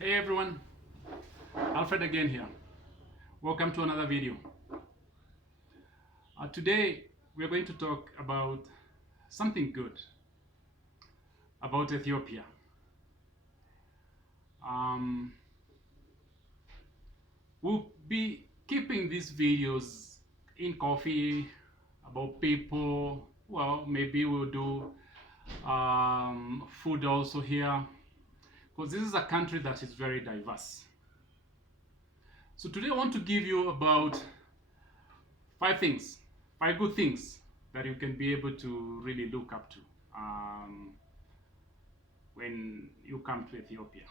Hey everyone, Alfred again here. Welcome to another video. Today we're going to talk about something good about Ethiopia. Um, we'll be keeping these videos in coffee about people. Well, maybe we'll do food also here because this is a country that is very diverse. So today I want to give you about five things, five good things that you can be able to really look up to when you come to Ethiopia.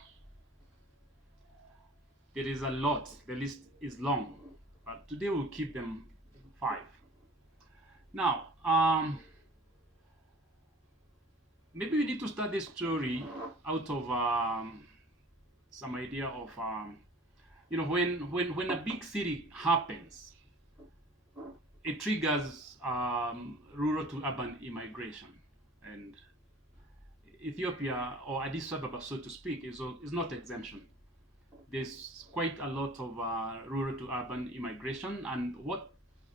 There is a lot, the list is long, but today we'll keep them five. Now, maybe we need to start this story out of some idea of, when a big city happens, it triggers rural to urban immigration. And Ethiopia, or Addis Ababa, so to speak, is not exemption. There's quite a lot of rural to urban immigration, and what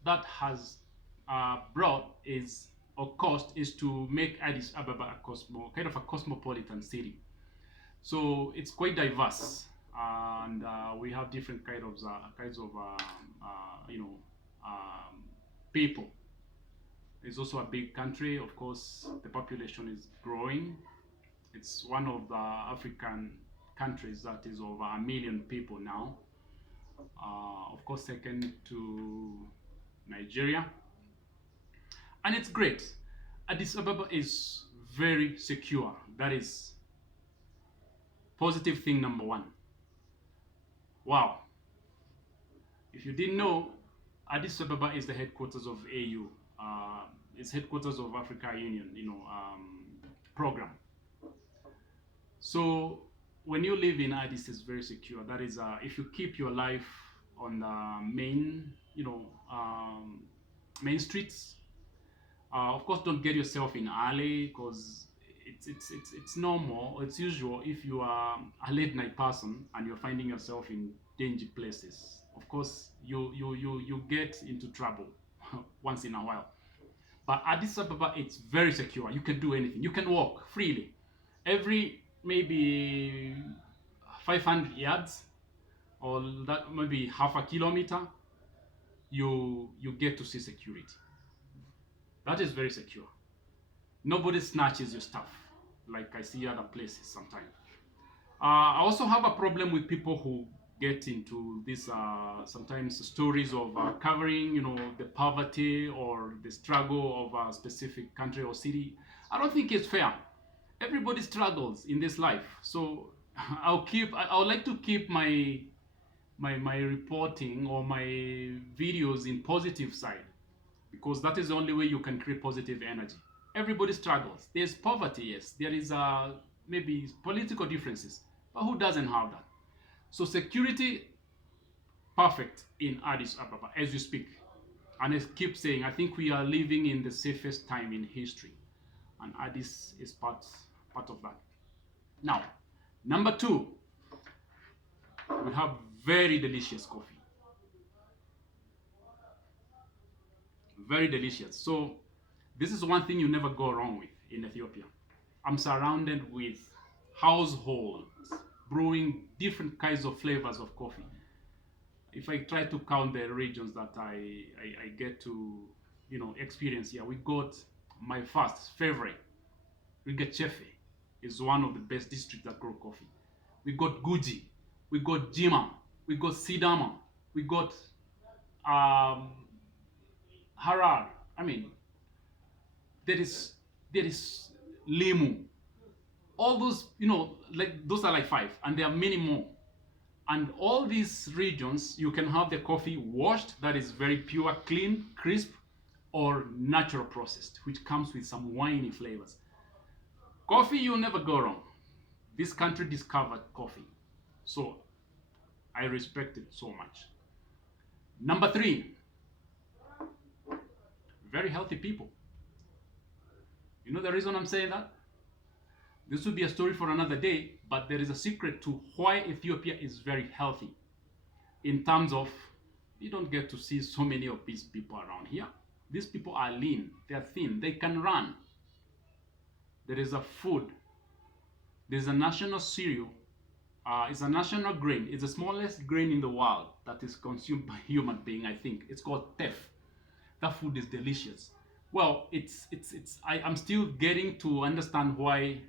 that has brought is, or cost, is to make Addis Ababa kind of a cosmopolitan city. So it's quite diverse, and we have different kinds of people. It's also a big country. Of course, the population is growing. It's one of the African countries that is over 1 million people now. Of course, second to Nigeria. And it's great. Addis Ababa is very secure. That is positive thing number one. Wow. If you didn't know, Addis Ababa is the headquarters of AU. It's headquarters of Africa Union, program. So when you live in Addis, it's very secure. That is, if you keep your life on the main streets. Of course, don't get yourself in alley because it's normal. It's usual if you are a late night person and you're finding yourself in dangerous places. Of course, you get into trouble once in a while. But Addis Ababa, it's very secure. You can do anything. You can walk freely. Every maybe 500 yards or that maybe half a kilometer, you get to see security. That is very secure. Nobody snatches your stuff like I see other places sometimes. I also have a problem with people who get into this sometimes stories of covering the poverty or the struggle of a specific country or city. I don't think it's fair. Everybody struggles in this life, so I would like to keep my reporting or my videos in positive side, because that is the only way you can create positive energy. Everybody struggles. There's poverty, yes. There is maybe political differences, but who doesn't have that? So security, perfect in Addis Ababa as you speak. And I keep saying, I think we are living in the safest time in history, and Addis is part of that. Now, number two, we have very delicious coffee. Very delicious. So this is one thing you never go wrong with in Ethiopia. I'm surrounded with households brewing different kinds of flavors of coffee. If I try to count the regions that I get to experience here, we got my first favorite, Rigachefe, is one of the best districts that grow coffee. We got Guji, we got Jima, we got Sidama, we got Harar. I mean, there is Limu. All those, like those are like five, and there are many more. And all these regions, you can have the coffee washed, that is very pure, clean, crisp, or natural processed, which comes with some winey flavors. Coffee, you never go wrong. This country discovered coffee, so I respect it so much. Number three, very healthy people. You know the reason I'm saying that? This will be a story for another day, but there is a secret to why Ethiopia is very healthy in terms of you don't get to see so many of these people around here. These people are lean, they are thin, they can run. There is a food, there's a national cereal, it's a national grain, it's the smallest grain in the world that is consumed by human being, I think. It's called teff. That food is delicious. Well, I'm still getting to understand why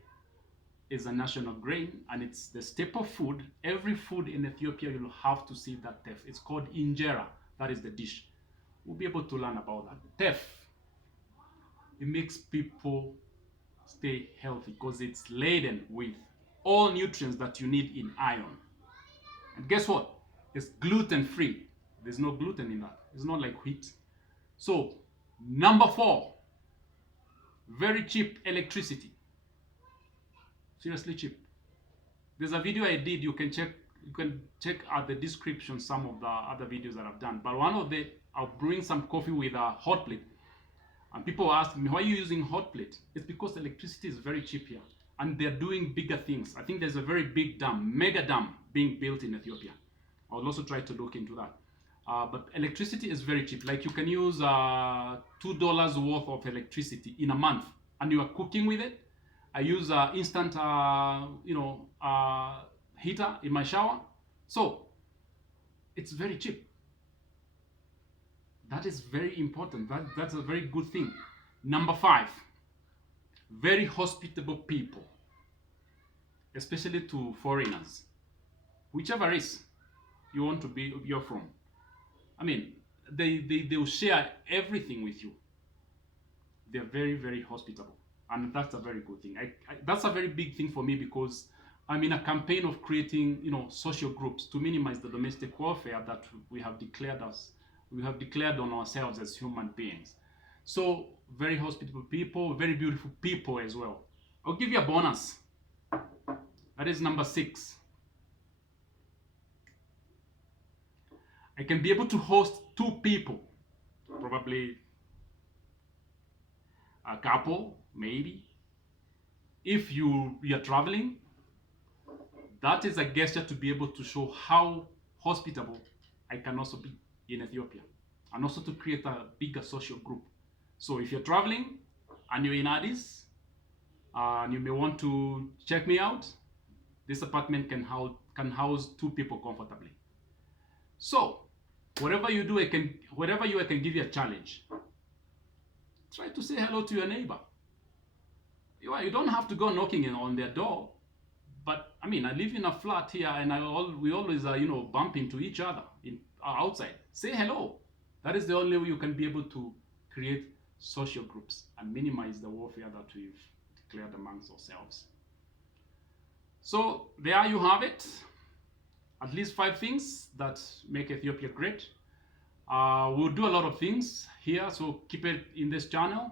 it's a national grain and it's the staple food. Every food in Ethiopia, you'll have to see that teff. It's called injera. That is the dish. We'll be able to learn about that. Teff, it makes people stay healthy because it's laden with all nutrients that you need in iron. And guess what? It's gluten free. There's no gluten in that. It's not like wheat. So, number 4, very cheap electricity. Seriously cheap. There's a video I did. You can check out the description some of the other videos that I've done. But one of the, I'll bring some coffee with a hot plate. And people ask me, why are you using hot plate? It's because electricity is very cheap here. And they're doing bigger things. I think there's a very big dam, mega dam, being built in Ethiopia. I'll also try to look into that. But electricity is very cheap. Like you can use $2 worth of electricity in a month. And you are cooking with it. I use instant, heater in my shower. So, it's very cheap. That is very important. That's a very good thing. Number 5, very hospitable people, especially to foreigners, whichever race you want to be, you're from. I mean, they will share everything with you. They're very, very hospitable. And that's a very good thing. That's a very big thing for me because I'm in a campaign of creating, social groups to minimize the domestic warfare that we have declared on ourselves as human beings. So very hospitable people, very beautiful people as well. I'll give you a bonus. That is number 6. I can be able to host 2 people, probably a couple, maybe. If you are traveling, that is a gesture to be able to show how hospitable I can also be in Ethiopia, and also to create a bigger social group. So if you're traveling and you're in Addis, and you may want to check me out, this apartment can house 2 people comfortably. So whatever you do, I can give you a challenge. Try to say hello to your neighbor. You don't have to go knocking on their door, but I mean, I live in a flat here, and we always bump into each other outside. Say hello. That is the only way you can be able to create social groups and minimize the warfare that we've declared amongst ourselves. So there you have it. At least 5 things that make Ethiopia great. We'll do a lot of things here, so keep it in this channel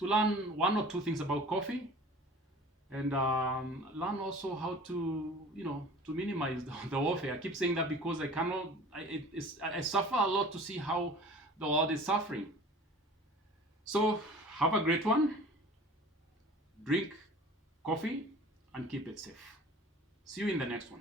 to learn 1 or 2 things about coffee, and learn also how to minimize the warfare. I keep saying that because I suffer a lot to see how the world is suffering. So have a great one. Drink coffee and keep it safe. See you in the next one.